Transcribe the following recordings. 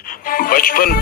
55,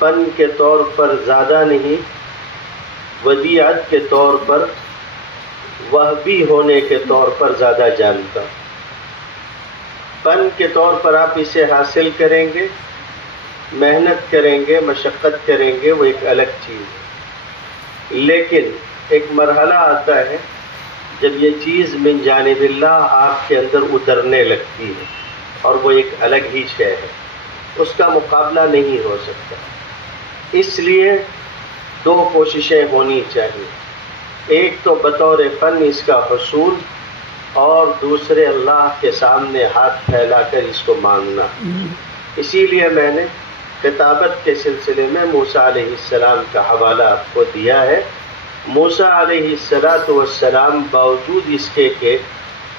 فن کے طور پر زیادہ نہیں، ودیعت کے طور پر، وہبی ہونے کے طور پر زیادہ جانتا ہوں۔ فن کے طور پر آپ اسے حاصل کریں گے، محنت کریں گے، مشقت کریں گے، وہ ایک الگ چیز ہے، لیکن ایک مرحلہ آتا ہے جب یہ چیز من جانب اللہ آپ کے اندر اترنے لگتی ہے، اور وہ ایک الگ ہی شے ہے، اس کا مقابلہ نہیں ہو سکتا۔ اس لیے دو کوششیں ہونی چاہیے، ایک تو بطور فن اس کا حصول، اور دوسرے اللہ کے سامنے ہاتھ پھیلا کر اس کو مانگنا۔ اسی لیے میں نے خطابت کے سلسلے میں موسیٰ علیہ السلام کا حوالہ آپ کو دیا ہے۔ موسیٰ علیہ السلام باوجود اس کے کہ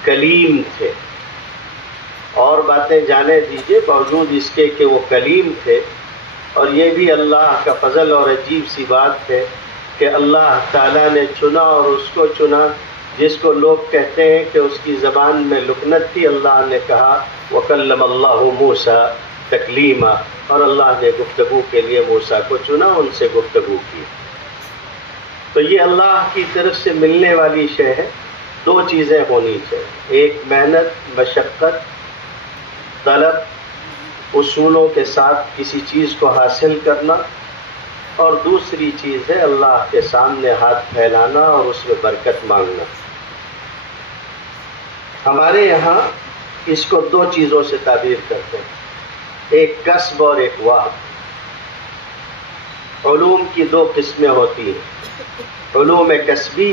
کلیم تھے، اور باتیں جانے دیجئے، باوجود اس کے کہ وہ کلیم تھے، اور یہ بھی اللہ کا فضل اور عجیب سی بات ہے کہ اللہ تعالیٰ نے چنا، اور اس کو چنا جس کو لوگ کہتے ہیں کہ اس کی زبان میں لکنت تھی، اللہ نے کہا وَكَلَّمَ اللَّهُ مُوسَىٰ تَكْلِيمًا، اور اللہ نے گفتگو کے لیے موسیٰ کو چنا، ان سے گفتگو کی۔ تو یہ اللہ کی طرف سے ملنے والی شے ہے۔ دو چیزیں ہونی چاہیے، ایک محنت، مشقت، طلب، اصولوں کے ساتھ کسی چیز کو حاصل کرنا، اور دوسری چیز ہے اللہ کے سامنے ہاتھ پھیلانا اور اس میں برکت مانگنا۔ ہمارے یہاں اس کو دو چیزوں سے تعبیر کرتے ہیں، ایک کسب اور ایک واہب۔ علوم کی دو قسمیں ہوتی ہیں، علوم کسبی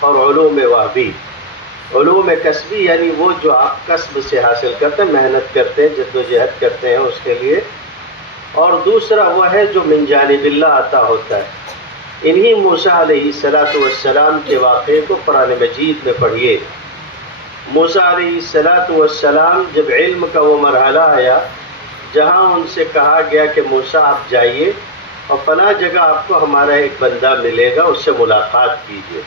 اور علوم واہبی۔ علوم کسبی یعنی وہ جو آپ کسب سے حاصل کرتے ہیں، محنت کرتے ہیں، جد و جہد کرتے ہیں اس کے لیے، اور دوسرا وہ ہے جو من جانب اللہ عطا ہوتا ہے۔ انہی موسیٰ علیہ السلام کے واقعے کو قرآن مجید میں پڑھیے۔ موسیٰ علیہ السلام جب علم کا وہ مرحلہ آیا جہاں ان سے کہا گیا کہ موسیٰ آپ جائیے اور فلاں جگہ آپ کو ہمارا ایک بندہ ملے گا، اس سے ملاقات کیجیے۔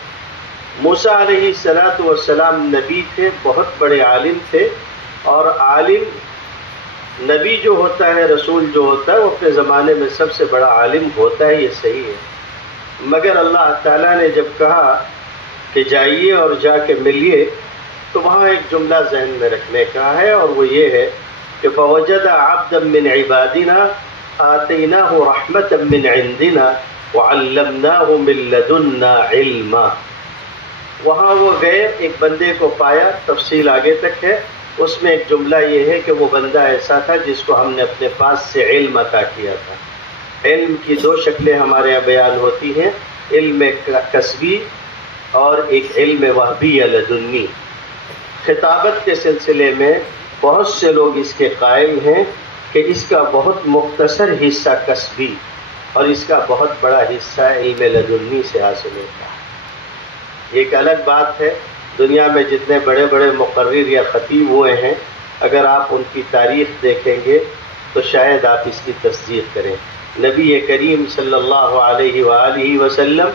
موسیٰ علیہ السلام نبی تھے، بہت بڑے عالم تھے، اور عالم نبی جو ہوتا ہے، رسول جو ہوتا ہے، وہ اپنے زمانے میں سب سے بڑا عالم ہوتا ہے، یہ صحیح ہے، مگر اللہ تعالیٰ نے جب کہا کہ جائیے اور جا کے ملیے، تو وہاں ایک جملہ ذہن میں رکھنے کا ہے، اور وہ یہ ہے کہ فوجد عبدا من عبادنا آتیناہ رحمتا من عندنا وعلمناہ من لدنا علما۔ وہاں وہ گئے، ایک بندے کو پایا، تفصیل آگے تک ہے، اس میں ایک جملہ یہ ہے کہ وہ بندہ ایسا تھا جس کو ہم نے اپنے پاس سے علم عطا کیا تھا۔ علم کی دو شکلیں ہمارے یہاں بیان ہوتی ہیں، علم کسبی اور ایک علم وہبی یا لدنی۔ خطابت کے سلسلے میں بہت سے لوگ اس کے قائل ہیں کہ اس کا بہت مختصر حصہ کسبی اور اس کا بہت بڑا حصہ علم لدنی سے حاصل ہوتا ہے۔ ایک الگ بات ہے، دنیا میں جتنے بڑے بڑے مقرر یا خطیب ہوئے ہیں، اگر آپ ان کی تاریخ دیکھیں گے تو شاید آپ اس کی تصدیق کریں۔ نبی کریم صلی اللہ علیہ وآلہ وسلم،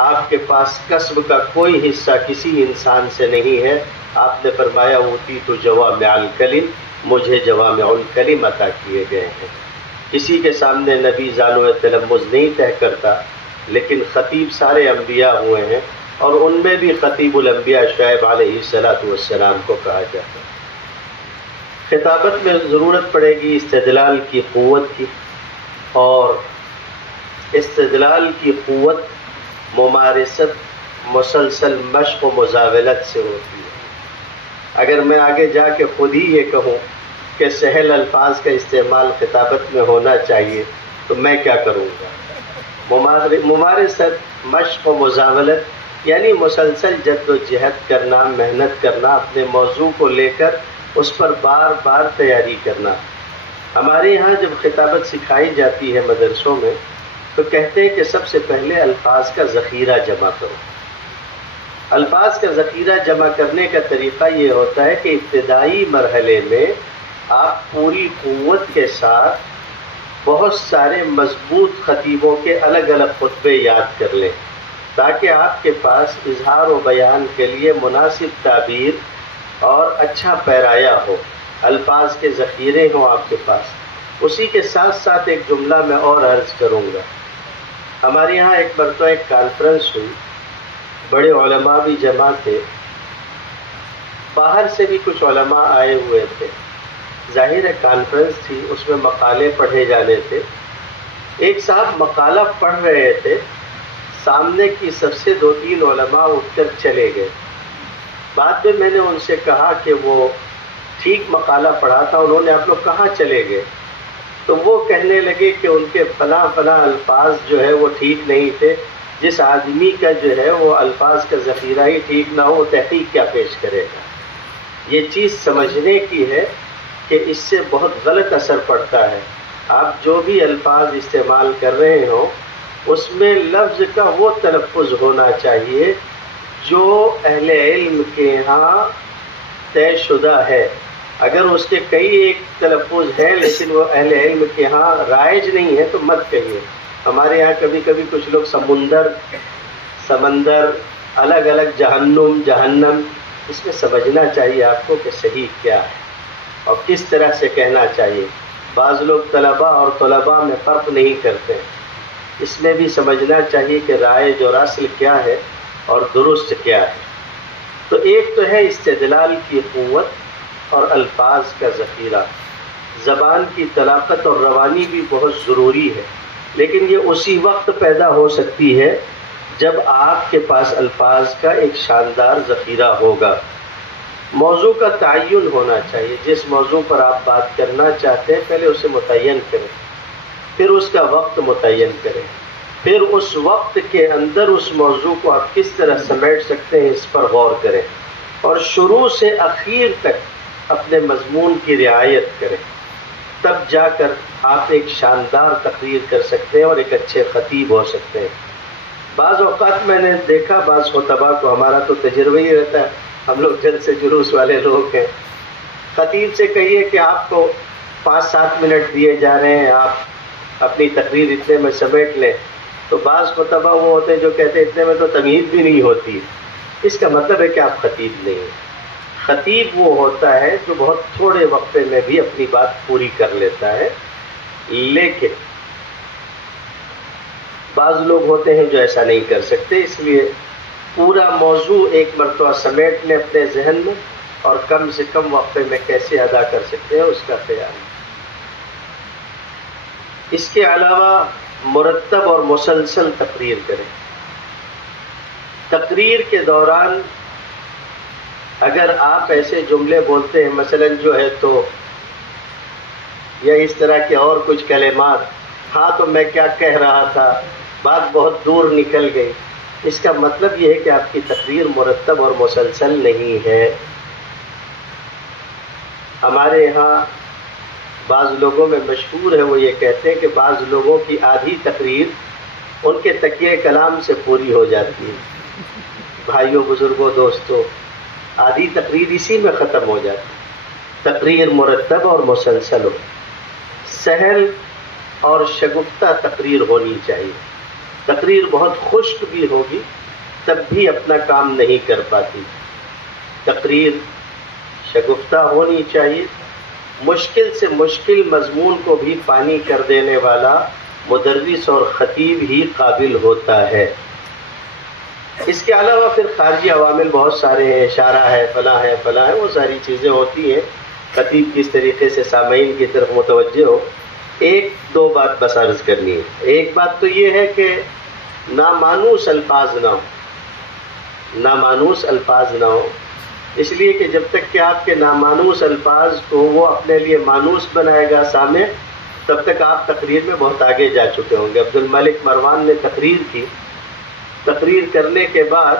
آپ کے پاس کسب کا کوئی حصہ کسی انسان سے نہیں ہے۔ آپ نے فرمایا اوتیت جوامع الکلم، مجھے جوامع الکلم عطا کیے گئے ہیں۔ کسی کے سامنے نبی زانو تلمذ نہیں طے کرتا، لیکن خطیب سارے انبیاء ہوئے ہیں، اور ان میں بھی خطیب الانبیاء شعیب علیہ السلام کو کہا جاتا ہے۔ خطابت میں ضرورت پڑے گی استدلال کی قوت کی، اور استدلال کی قوت ممارست، مسلسل مشق و مزاولت سے ہوتی ہے۔ اگر میں آگے جا کے خود ہی یہ کہوں کہ سہل الفاظ کا استعمال خطابت میں ہونا چاہیے تو میں کیا کروں گا؟ ممارست، مشق و مزاولت یعنی مسلسل جد و جہد کرنا، محنت کرنا، اپنے موضوع کو لے کر اس پر بار بار تیاری کرنا۔ ہمارے یہاں جب خطابت سکھائی جاتی ہے مدرسوں میں تو کہتے ہیں کہ سب سے پہلے الفاظ کا ذخیرہ جمع کرو۔ الفاظ کا ذخیرہ جمع کرنے کا طریقہ یہ ہوتا ہے کہ ابتدائی مرحلے میں آپ پوری قوت کے ساتھ بہت سارے مضبوط خطیبوں کے الگ الگ خطبے یاد کر لیں، تاکہ آپ کے پاس اظہار و بیان کے لیے مناسب تعبیر اور اچھا پیرایا ہو، الفاظ کے ذخیرے ہوں آپ کے پاس۔ اسی کے ساتھ ساتھ ایک جملہ میں اور عرض کروں گا. ہمارے یہاں ایک مرتبہ ایک کانفرنس ہوئی، بڑے علماء بھی جمع تھے، باہر سے بھی کچھ علماء آئے ہوئے تھے. ظاہر ہے کانفرنس تھی، اس میں مقالے پڑھے جانے تھے. ایک صاحب مقالہ پڑھ رہے تھے، سامنے کی سب سے 2-3 علماء اٹھ کر چلے گئے. بعد میں نے ان سے کہا کہ وہ ٹھیک مقالہ پڑھا تھا، انہوں نے آپ لوگ کہاں چلے گئے؟ تو وہ کہنے لگے کہ ان کے فلاں فلاں الفاظ جو ہے وہ ٹھیک نہیں تھے. جس آدمی کا جو ہے وہ الفاظ کا ذخیرہ ہی ٹھیک نہ ہو، تحقیق کیا پیش کرے گا؟ یہ چیز سمجھنے کی ہے کہ اس سے بہت غلط اثر پڑتا ہے. آپ جو بھی الفاظ استعمال کر رہے ہوں اس میں لفظ کا وہ تلفظ ہونا چاہیے جو اہل علم کے ہاں طے شدہ ہے. اگر اس کے کئی ایک تلفظ ہیں لیکن وہ اہل علم کے ہاں رائج نہیں ہے تو مت کہیے. ہمارے یہاں کبھی کبھی کچھ لوگ سمندر الگ الگ، جہنم، اس میں سمجھنا چاہیے آپ کو کہ صحیح کیا ہے اور کس طرح سے کہنا چاہیے. بعض لوگ طلباء اور طلباء میں فرق نہیں کرتے، اس میں بھی سمجھنا چاہیے کہ رائج اور اصل کیا ہے اور درست کیا ہے. تو ایک تو ہے استدلال کی قوت اور الفاظ کا ذخیرہ. زبان کی طلاقت اور روانی بھی بہت ضروری ہے، لیکن یہ اسی وقت پیدا ہو سکتی ہے جب آپ کے پاس الفاظ کا ایک شاندار ذخیرہ ہوگا. موضوع کا تعین ہونا چاہیے. جس موضوع پر آپ بات کرنا چاہتے ہیں پہلے اسے متعین کریں، پھر اس کا وقت متعین کریں، پھر اس وقت کے اندر اس موضوع کو آپ کس طرح سمیٹ سکتے ہیں اس پر غور کریں، اور شروع سے اخیر تک اپنے مضمون کی رعایت کریں. تب جا کر آپ ایک شاندار تقریر کر سکتے ہیں اور ایک اچھے خطیب ہو سکتے ہیں. بعض اوقات میں نے دیکھا بعض خطباء کو، ہمارا تو تجربہ ہی رہتا ہے، ہم لوگ جلد سے جلوس والے لوگ ہیں، خطیب سے کہیے کہ آپ کو 5-7 منٹ دیے جا رہے ہیں، آپ اپنی تقریر اتنے میں سمیٹ لیں. تو بعض خطباء وہ ہوتے ہیں جو کہتے ہیں اتنے میں تو تمیز بھی نہیں ہوتی. اس کا مطلب ہے کہ آپ خطیب نہیں ہیں. خطیب وہ ہوتا ہے جو بہت تھوڑے وقفے میں بھی اپنی بات پوری کر لیتا ہے. لیکن بعض لوگ ہوتے ہیں جو ایسا نہیں کر سکتے، اس لیے پورا موضوع ایک مرتبہ سمیٹ لیں اپنے ذہن میں، اور کم سے کم وقفے میں کیسے ادا کر سکتے ہیں اس کا خیال. اس کے علاوہ مرتب اور مسلسل تقریر کریں. تقریر کے دوران اگر آپ ایسے جملے بولتے ہیں مثلا جو ہے تو یا اس طرح کے اور کچھ کلمات، ہاں تو میں کیا کہہ رہا تھا، بات بہت دور نکل گئی، اس کا مطلب یہ ہے کہ آپ کی تقریر مرتب اور مسلسل نہیں ہے. ہمارے یہاں بعض لوگوں میں مشہور ہے، وہ یہ کہتے ہیں کہ بعض لوگوں کی آدھی تقریر ان کے تکیہ کلام سے پوری ہو جاتی ہے. بھائیوں، بزرگوں، دوستوں، آدھی تقریر اسی میں ختم ہو جاتی. تقریر مرتب اور مسلسل ہو، سہل اور شگفتہ تقریر ہونی چاہیے. تقریر بہت خشک بھی ہوگی تب بھی اپنا کام نہیں کر پاتی. تقریر شگفتہ ہونی چاہیے. مشکل سے مشکل مضمون کو بھی پانی کر دینے والا مدرس اور خطیب ہی قابل ہوتا ہے. اس کے علاوہ پھر خارجی عوامل بہت سارے ہیں، اشارہ ہے، فلاں ہے، فلاں ہے، وہ ساری چیزیں ہوتی ہیں. خطیب کس طریقے سے سامعین کی طرف متوجہ ہو. ایک دو بات بس عرض کرنی ہے. ایک بات تو یہ ہے کہ نامانوس الفاظ نہ ہو، نامانوس الفاظ نہ ہو، اس لیے کہ جب تک کہ آپ کے نامانوس الفاظ کو وہ اپنے لیے مانوس بنائے گا سامع، تب تک آپ تقریر میں بہت آگے جا چکے ہوں گے. عبد الملک مروان نے تقریر کی، تقریر کرنے کے بعد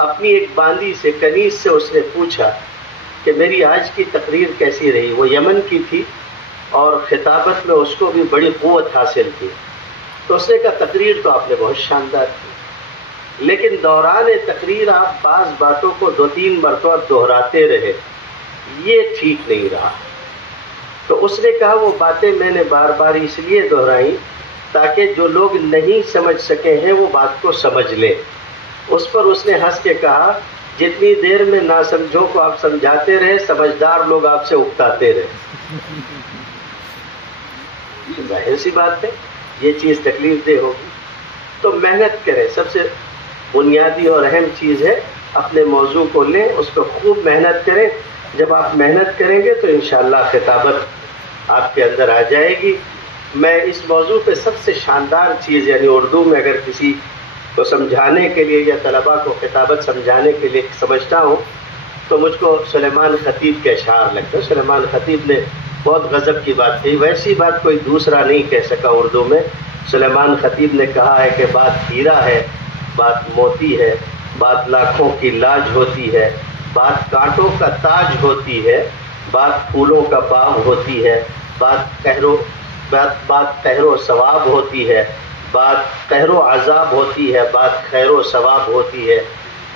اپنی ایک باندی سے، کنیز سے اس نے پوچھا کہ میری آج کی تقریر کیسی رہی. وہ یمن کی تھی اور خطابت میں اس کو بھی بڑی قوت حاصل تھی. تو اس نے کہا تقریر تو آپ نے بہت شاندار کی، لیکن دوران تقریر آپ بعض باتوں کو 2-3 مرتبہ دہراتے رہے، یہ ٹھیک نہیں رہا. تو اس نے کہا وہ باتیں میں نے بار بار اس لیے دہرائیں تاکہ جو لوگ نہیں سمجھ سکے ہیں وہ بات کو سمجھ لیں. اس پر اس نے ہنس کے کہا جتنی دیر میں ناسمجھوں کو آپ سمجھاتے رہے، سمجھدار لوگ آپ سے اکتاتے رہے. یہ ظاہر سی بات ہے، یہ چیز تکلیف دہ ہوگی، تو محنت کریں. سب سے بنیادی اور اہم چیز ہے اپنے موضوع کو لیں، اس کو خوب محنت کریں. جب آپ محنت کریں گے تو انشاءاللہ خطابت آپ کے اندر آ جائے گی. میں اس موضوع پہ سب سے شاندار چیز، یعنی اردو میں اگر کسی کو سمجھانے کے لیے یا طلباء کو خطابت سمجھانے کے لیے سمجھتا ہوں تو مجھ کو سلیمان خطیب کے اشعار لگتا ہے. سلیمان خطیب نے بہت غضب کی بات کہی، ویسی بات کوئی دوسرا نہیں کہہ سکا اردو میں. سلیمان خطیب نے کہا ہے کہ بات ہیرا ہے، بات موتی ہے، بات لاکھوں کی لاج ہوتی ہے، بات کانٹوں کا تاج ہوتی ہے، بات پھولوں کا باغ ہوتی ہے، بات قہر و ثواب ہوتی ہے، بات قہر و عذاب ہوتی ہے، بات خیر و ثواب ہوتی ہے.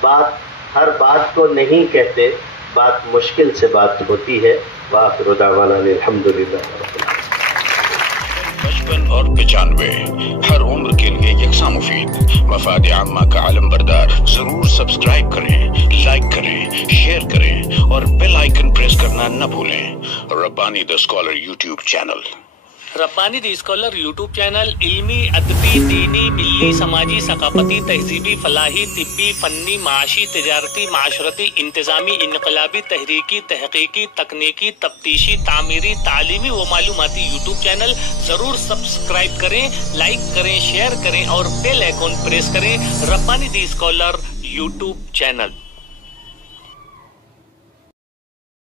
بات ہر بات کو نہیں کہتے، بات مشکل سے بات ہوتی ہے. وآخر دعوانا الحمدللہ. 55 اور 95 ہر عمر کے لیے یکساں مفید. مفاد عامہ کا علم بردار. ضرور سبسکرائب کریں، لائک کریں، شیئر کریں اور بیل آئیکن پریس کرنا نہ بھولیں. Rabbani the scholar YouTube channel. Rabbani the scholar YouTube channel علمی، ادبی، دینی، ملی، سماجی، ثقافتی، تہذیبی، فلاحی، طبی، فنی، معاشی، تجارتی، معاشرتی، انتظامی، انقلابی، تحریکی، تحقیقی، تکنیکی، تفتیشی، تعمیری، تعلیمی و معلوماتی یوٹیوب چینل. ضرور سبسکرائب کریں، لائک کریں، شیئر کریں اور بیل آئیکن پریس کریں. ربانی دی اسکالر یوٹیوب چینل.